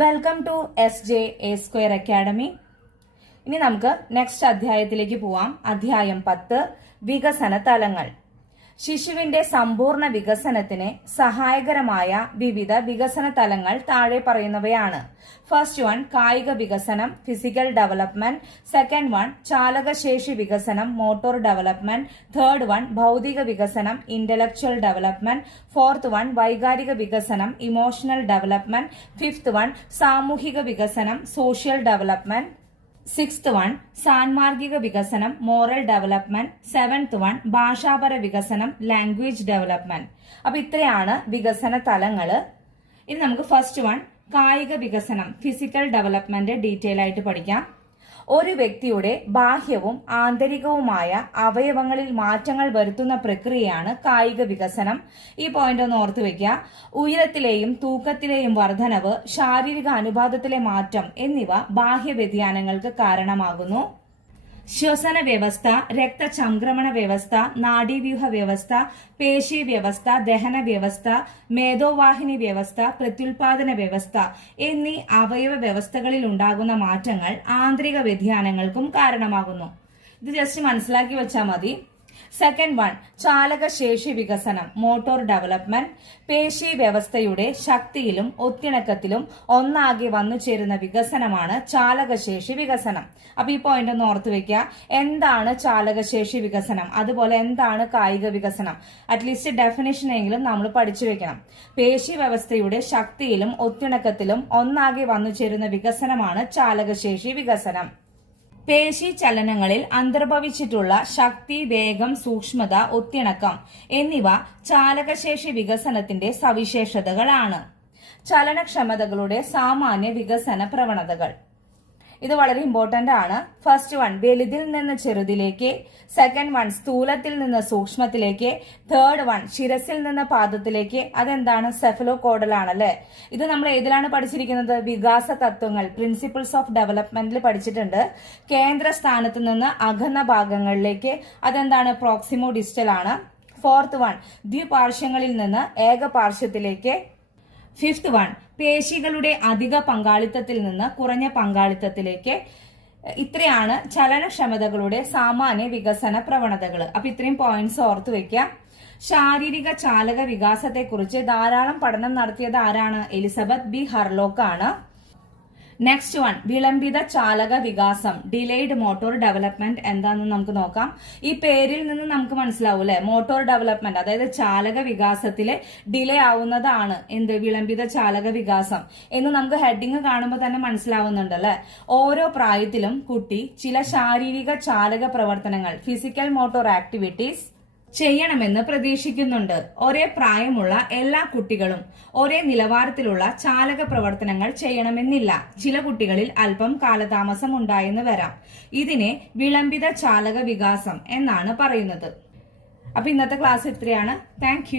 Welcome to SJ academy. ഇനി നമുക്ക് next അധ്യായത്തിലേക്ക് പോവാം. അധ്യായം 10 വികസന തലങ്ങൾ. ശിശുവിന്റെ സമ്പൂർണ്ണ വികസനത്തിന് സഹായകരമായ വിവിധ വികസന തലങ്ങൾ താഴെ പറയുന്നവയാണ്. ഫസ്റ്റ് വൺ കായിക വികസനം, ഫിസിക്കൽ ഡെവലപ്മെന്റ്. സെക്കൻഡ് വൺ ചാലകശേഷി വികസനം, മോട്ടോർ ഡെവലപ്മെന്റ്. തേർഡ് വൺ ഭൗതിക വികസനം, ഇന്റലക്ച്വൽ ഡെവലപ്മെന്റ്. ഫോർത്ത് വൺ വൈകാരിക വികസനം, ഇമോഷണൽ ഡെവലപ്മെന്റ്. ഫിഫ്ത് വൺ സാമൂഹിക വികസനം, സോഷ്യൽ ഡെവലപ്മെന്റ്. സിക്സ്ത് വൺ സാൻമാർഗിക വികസനം, മോറൽ ഡെവലപ്മെന്റ്. സെവൻത് വൺ ഭാഷാപര വികസനം, ലാംഗ്വേജ് ഡെവലപ്മെന്റ്. അപ്പൊ ഇത്രയാണ് വികസന തലങ്ങള്. ഇനി നമുക്ക് ഫസ്റ്റ് വൺ കായിക വികസനം, ഫിസിക്കൽ ഡെവലപ്മെന്റ് ഡീറ്റെയിൽ ആയിട്ട് പഠിക്കാം. ഒരു വ്യക്തിയുടെ ബാഹ്യവും ആന്തരികവുമായ അവയവങ്ങളിൽ മാറ്റങ്ങൾ വരുത്തുന്ന പ്രക്രിയയാണ് കായിക വികസനം. ഈ പോയിന്റ് ഒന്ന് ഓർത്തു വെക്കുക. ഉയരത്തിലെയും തൂക്കത്തിലെയും വർധനവ്, ശാരീരിക അനുപാതത്തിലെ മാറ്റം എന്നിവ ബാഹ്യ വ്യതിയാനങ്ങൾക്ക് കാരണമാകുന്നു. ശ്വസന വ്യവസ്ഥ, രക്തചംക്രമണ വ്യവസ്ഥ, നാഡീവ്യൂഹ വ്യവസ്ഥ, പേശി വ്യവസ്ഥ, ദഹന വ്യവസ്ഥ, മേധോവാഹിനി വ്യവസ്ഥ, പ്രത്യുൽപാദന വ്യവസ്ഥ എന്നീ അവയവ വ്യവസ്ഥകളിൽ ഉണ്ടാകുന്ന മാറ്റങ്ങൾ ആന്തരിക വ്യതിയാനങ്ങൾക്കും കാരണമാകുന്നു. ഇത് ജസ്റ്റ് മനസ്സിലാക്കി വെച്ചാൽ മതി. സെക്കൻഡ് വൺ ചാലകശേഷി വികസനം, മോട്ടോർ ഡെവലപ്മെന്റ്. പേശി വ്യവസ്ഥയുടെ ശക്തിയിലും ഒത്തിണക്കത്തിലും ഒന്നാകെ വന്നു ചേരുന്ന വികസനമാണ് ചാലകശേഷി വികസനം. അപ്പൊ ഈ പോയിന്റ് ഒന്ന് ഓർത്തു വെക്കുക. എന്താണ് ചാലകശേഷി വികസനം, അതുപോലെ എന്താണ് കായിക വികസനം, അറ്റ്ലീസ്റ്റ് ഡെഫിനിഷൻ എങ്കിലും നമ്മൾ പഠിച്ചു വെക്കണം. പേശി വ്യവസ്ഥയുടെ ശക്തിയിലും ഒത്തിണക്കത്തിലും ഒന്നാകെ വന്നു ചേരുന്ന വികസനമാണ് ചാലകശേഷി വികസനം. പേശി ചലനങ്ങളിൽ അന്തർഭവിച്ചിട്ടുള്ള ശക്തി, വേഗം, സൂക്ഷ്മത, ഒത്തിണക്കം എന്നിവ ചാലകശേഷി വികസനത്തിന്റെ സവിശേഷതകളാണ്. ചലനക്ഷമതകളുടെ സാമാന്യ വികസന പ്രവണതകൾ. ഇത് വളരെ ഇമ്പോർട്ടന്റ് ആണ്. ഫസ്റ്റ് വൺ വലുതിൽ നിന്ന് ചെറുതിലേക്ക്. സെക്കൻഡ് വൺ സ്ഥൂലത്തിൽ നിന്ന് സൂക്ഷ്മത്തിലേക്ക്. തേർഡ് വൺ ശിരസിൽ നിന്ന് പാദത്തിലേക്ക്. അതെന്താണ്? സെഫലോകോഡൽ ആണല്ലേ. ഇത് നമ്മൾ ഏതിലാണ് പഠിച്ചിരിക്കുന്നത്? വികാസ തത്വങ്ങൾ, പ്രിൻസിപ്പിൾസ് ഓഫ് ഡെവലപ്മെന്റിൽ പഠിച്ചിട്ടുണ്ട്. കേന്ദ്ര സ്ഥാനത്ത് നിന്ന് അകന്ന ഭാഗങ്ങളിലേക്ക്. അതെന്താണ്? പ്രോക്സിമോ ഡിസ്റ്റൽ ആണ്. ഫോർത്ത് വൺ ദ്വിപാർശ്വങ്ങളിൽ നിന്ന് ഏകപാർശ്വത്തിലേക്ക്. ഫിഫ്ത് വൺ പേശികളുടെ അധിക പങ്കാളിത്തത്തിൽ നിന്ന് കുറഞ്ഞ പങ്കാളിത്തത്തിലേക്ക്. ഇത്രയാണ് ചലനക്ഷമതകളുടെ സാമാന്യ വികസന പ്രവണതകൾ. അപ്പൊ ഇത്രയും പോയിന്റ്സ് ഓർത്തു വെക്കുക. ശാരീരിക ചാലക വികാസത്തെക്കുറിച്ച് ധാരാളം പഠനം നടത്തിയത് ആരാണ്? എലിസബത്ത് ബി ഹർലോക്ക് ആണ്. നെക്സ്റ്റ് വൺ വിളംബിത ചാലക വികാസം, ഡിലേഡ് മോട്ടോർ ഡെവലപ്മെന്റ് എന്താണെന്ന് നമുക്ക് നോക്കാം. ഈ പേരിൽ നിന്ന് നമുക്ക് മനസ്സിലാവും അല്ലെ, മോട്ടോർ ഡെവലപ്മെന്റ് അതായത് ചാലക വികാസത്തില് ഡിലേ ആവുന്നതാണ് എന്ത്? വിളംബിത ചാലക വികാസം എന്ന് നമുക്ക് ഹെഡിങ് കാണുമ്പോൾ തന്നെ മനസ്സിലാവുന്നുണ്ട് അല്ലെ. ഓരോ പ്രായത്തിലും കുട്ടി ചില ശാരീരിക ചാലക പ്രവർത്തനങ്ങൾ, ഫിസിക്കൽ മോട്ടോർ ആക്ടിവിറ്റീസ് ചെയ്യണമെന്ന് പ്രതീക്ഷിക്കുന്നുണ്ട്. ഒരേ പ്രായമുള്ള എല്ലാ കുട്ടികളും ഒരേ നിലവാരത്തിലുള്ള ചാലക പ്രവർത്തനങ്ങൾ ചെയ്യണമെന്നില്ല. ചില കുട്ടികളിൽ അല്പം കാലതാമസം ഉണ്ടായെന്ന് വരാം. ഇതിനെ വിളംബിത ചാലക വികാസം എന്നാണ് പറയുന്നത്. അപ്പൊ ഇന്നത്തെ ക്ലാസ് ഇത്രയാണ്. താങ്ക്